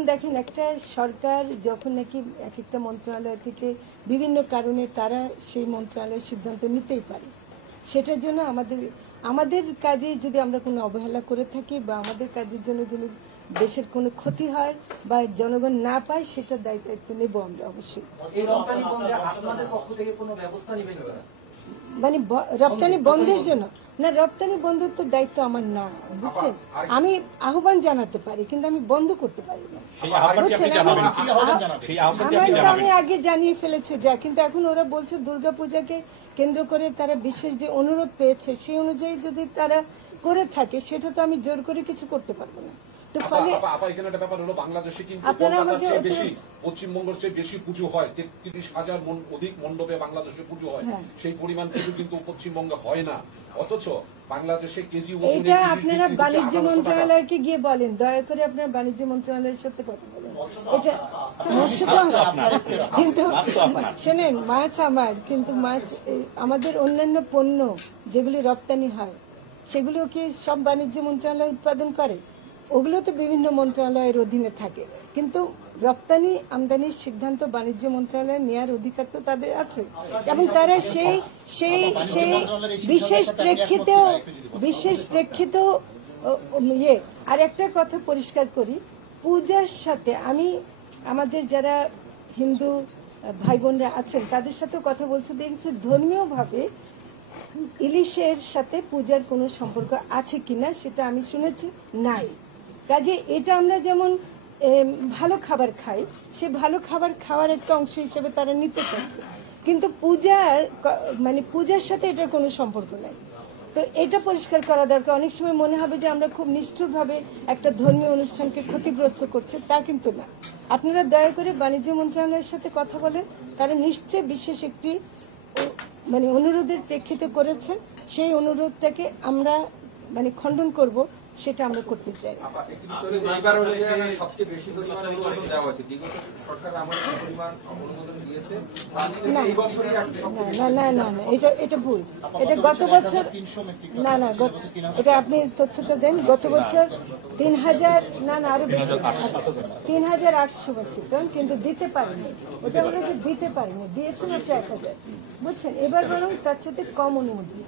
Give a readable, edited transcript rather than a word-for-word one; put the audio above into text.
এখন দেখেন একটা সরকার যখন নাকি এক একটা মন্ত্রণালয় থেকে বিভিন্ন কারণে তারা সেই মন্ত্রণালয়ের সিদ্ধান্ত নিতেই পারে, সেটার জন্য আমাদের কাজে যদি আমরা কোনো অবহেলা করে থাকি বা আমাদের কাজের জন্য যদি দেশের কোনো ক্ষতি হয় বা জনগণ না পায়, সেটার দায়িত্ব নেব আমরা অবশ্যই। মানে রপ্তানি বন্ধের জন্য না, রপ্তানি বন্ধের তো দায়িত্ব আমার না, বুঝছেন। আমি আহ্বান জানাতে পারি কিন্তু আমি বন্ধ করতে পারি না, বুঝছেন। আমি আগে জানিয়ে ফেলেছি যা, কিন্তু এখন ওরা বলছে দুর্গাপূজাকে কেন্দ্র করে তারা বিশেষ যে অনুরোধ পেয়েছে সেই অনুযায়ী যদি তারা করে থাকে, সেটা তো আমি জোর করে কিছু করতে পারবো না। তো ফলে এখানে একটা ব্যাপার হলো, বাংলাদেশে কিন্তু কলকাতার চেয়ে বেশি, পশ্চিমবঙ্গের চেয়ে বেশি পুজো হয়, 33,000 অধিক মণ্ডপে বাংলাদেশে পুজো হয়, সেই পরিমাণ পুজো কিন্তু পশ্চিমবঙ্গে হয় না। অথচ বাংলাদেশে কেজি এটা আপনারা বাণিজ্য মন্ত্রণালয়কে গিয়ে বলেন, দয়া করে আপনারা বাণিজ্য মন্ত্রণালয়ের সাথে কথা বলেন। এটা মৎস্য তো কিন্তু শোনেন, মাছ আমার, কিন্তু মাছ আমাদের অন্যান্য পণ্য যেগুলি রপ্তানি হয় সেগুলো কি সব বাণিজ্য মন্ত্রণালয় উৎপাদন করে? ওগুলো তো বিভিন্ন মন্ত্রণালয়ের অধীনে থাকে, কিন্তু রপ্তানি আমদানির সিদ্ধান্ত বাণিজ্য মন্ত্রণালয় নেওয়ার অধিকার তো তাদের আছে, এবং তারা সেই সেই সেই বিশেষ প্রেক্ষিত ইয়ে। আর একটা কথা পরিষ্কার করি, পূজার সাথে আমাদের যারা হিন্দু ভাই বোনরা আছেন তাদের সাথে কথা বলতে দেখেছি, ধর্মীয়ভাবে ইলিশের সাথে পূজার কোনো সম্পর্ক আছে কিনা সেটা আমি শুনেছি নাই। কাজে এটা আমরা যেমন ভালো খাবার খাই, সে ভালো খাবার খাওয়ার একটা অংশ হিসেবে তারা নিতে চাচ্ছে, কিন্তু পূজার সাথে এটার কোনো সম্পর্ক নাই। তো এটা পরিষ্কার করা দরকার। অনেক সময় মনে হবে যে আমরা খুব নিষ্ঠুরভাবে একটা ধর্মীয় অনুষ্ঠানকে ক্ষতিগ্রস্ত করছে, তা কিন্তু না। আপনারা দয়া করে বাণিজ্য মন্ত্রণালয়ের সাথে কথা বলেন, তারা নিশ্চয়ই বিশেষ একটি অনুরোধের প্রেক্ষিতে করেছেন, সেই অনুরোধটাকে আমরা খণ্ডন করব, সেটা আমরা করতে চাই। না, এটা ভুল। এটা গত বছর না, এটা আপনি তথ্যটা দেন। গত বছর 3,000 না আরো বেশি, 3,800 মেট্রিক টন, কিন্তু দিতে পারেনি। ওটা হলো যে দিতে পারেনি, দিয়েছে মাত্র 1,000, বুঝছেন। এবার বরং তার সাথে কম অনুমতি।